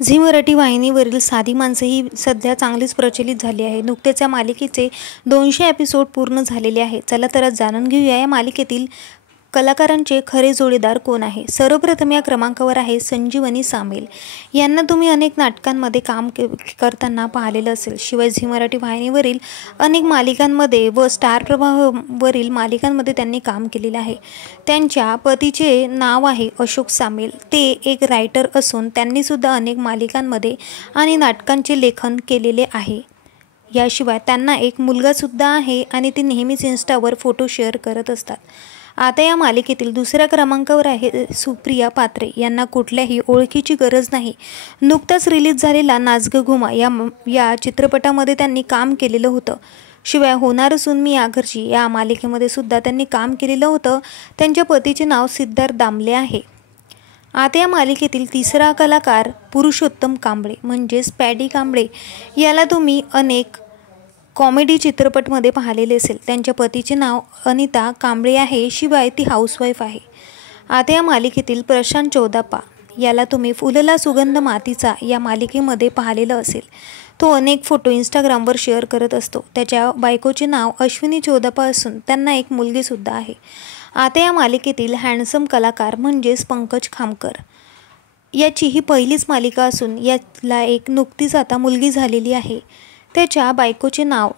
Zee Marathi वाहिनीवरील साधी माणसं ही सध्या चांगलीच प्रचलित झाली आहे. नुकतेच या मालिकेचे 200 एपिसोड पूर्ण झालेले आहे. चला तर आज जाणून घेऊया या मालिकेतील कलाकारांचे खरे जोडीदार कोण आहे. सर्वप्रथम या क्रमांकावर आहे संजीवनी सामेल. यांना तुम्ही अनेक नाटकांमध्ये काम करताना पाहिलेलं असेल. शिवाय झी मराठी वाहिनीवरील अनेक मालिकांमध्ये व स्टार प्रवाहवरील मालिकांमध्ये त्यांनी काम केलेलं आहे. त्यांच्या पतीचे नाव आहे अशोक सामेल. ते एक रायटर असून त्यांनीसुद्धा अनेक मालिकांमध्ये आणि नाटकांचे लेखन केलेले आहे. याशिवाय त्यांना एक मुलगासुद्धा आहे आणि ते नेहमीच इन्स्टावर फोटो शेअर करत असतात. आता या मालिकेतील दुसऱ्या क्रमांकावर आहे सुप्रिया पात्रे. यांना कुठल्याही ओळखीची गरज नाही. नुकताच रिलीज झालेला नाच गं घुमा या चित्रपटामध्ये त्यांनी काम केलेलं होतं. शिवाय होणार सून मी या घरची या मालिकेमध्ये सुद्धा त्यांनी काम केलेलं होतं. त्यांच्या पतीचे नाव सिद्धार्थ दामले आहे. आता या मालिकेतील तिसरा कलाकार पुरुषोत्तम कांबळे म्हणजेच पॅडी कांबळे. याला तुम्ही अनेक कॉमेडी चित्रपटमध्ये पाहिलेले असेल. त्यांच्या पतीचे नाव अनिता कांबळे आहे. शिवाय ती हाऊसवाईफ आहे. आता या मालिकेतील प्रशांत चौदाप्पा. याला तुम्ही फुलला सुगंध मातीचा या मालिकेमध्ये पाहिलेलं असेल. तो अनेक फोटो इंस्टाग्रामवर शेअर करत असतो. त्याच्या बायकोचे नाव अश्विनी चौदाप्पा असून त्यांना एक मुलगीसुद्धा आहे. आता या मालिकेतील हँडसम कलाकार म्हणजेच पंकज खामकर. याची ही पहिलीच मालिका असून याला एक नुकतीच आता मुलगी झालेली आहे. त्याच्या बायकोचे नाव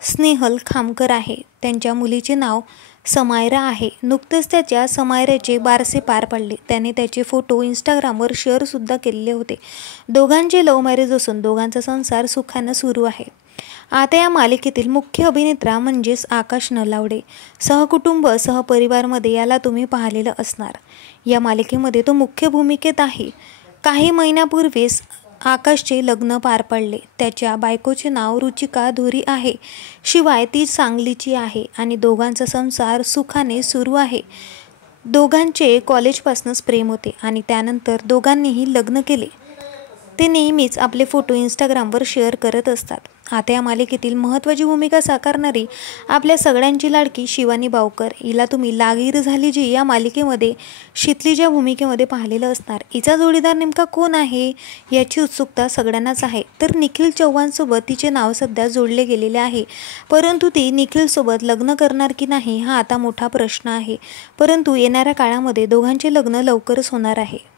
स्नेहल खामकर आहे. त्यांच्या मुलीचे नाव समायरा आहे. नुकतेच त्याच्या समायराचे बारसे पार पडले. त्याने त्याचे फोटो इंस्टाग्रामवर शेअरसुद्धा केलेले होते. दोघांचे लव्ह मॅरेज असून दोघांचा संसार सुखानं सुरू आहे. आता या मालिकेतील मुख्य अभिनेता म्हणजेच आकाश नलावडे. सहकुटुंब सहपरिवारमध्ये याला तुम्ही पाहिलेलं असणार. या मालिकेमध्ये तो मुख्य भूमिकेत आहे. काही महिन्यापूर्वीच आकाशचे लग्न पार पडले. त्याच्या बायकोचे नाव रुचिका धुरी आहे. शिवाय ती सांगलीची आहे आणि दोघांचा संसार सुखाने सुरू आहे. दोघांचे कॉलेजपासूनच प्रेम होते आणि त्यानंतर दोघांनीही लग्न केले. ते नेहमीच आपले फोटो इंस्टाग्रामवर शेअर करत असतात. आता या मालिकेतील महत्त्वाची भूमिका साकारणारी आपल्या सगळ्यांची लाडकी शिवानी बावकर. हिला तुम्ही लागीर झाली जी या मालिकेमध्ये शीतलीच्या भूमिकेमध्ये पाहिलेलं असणार. हिचा जोडीदार नेमका कोण आहे याची उत्सुकता सगळ्यांनाच आहे. तर निखिल चव्हाणसोबत तिचे नाव सध्या जोडले गेलेले आहे. परंतु ती निखिलसोबत लग्न करणार की नाही हा आता मोठा प्रश्न आहे. परंतु येणाऱ्या काळामध्ये दोघांचे लग्न लवकरच होणार आहे.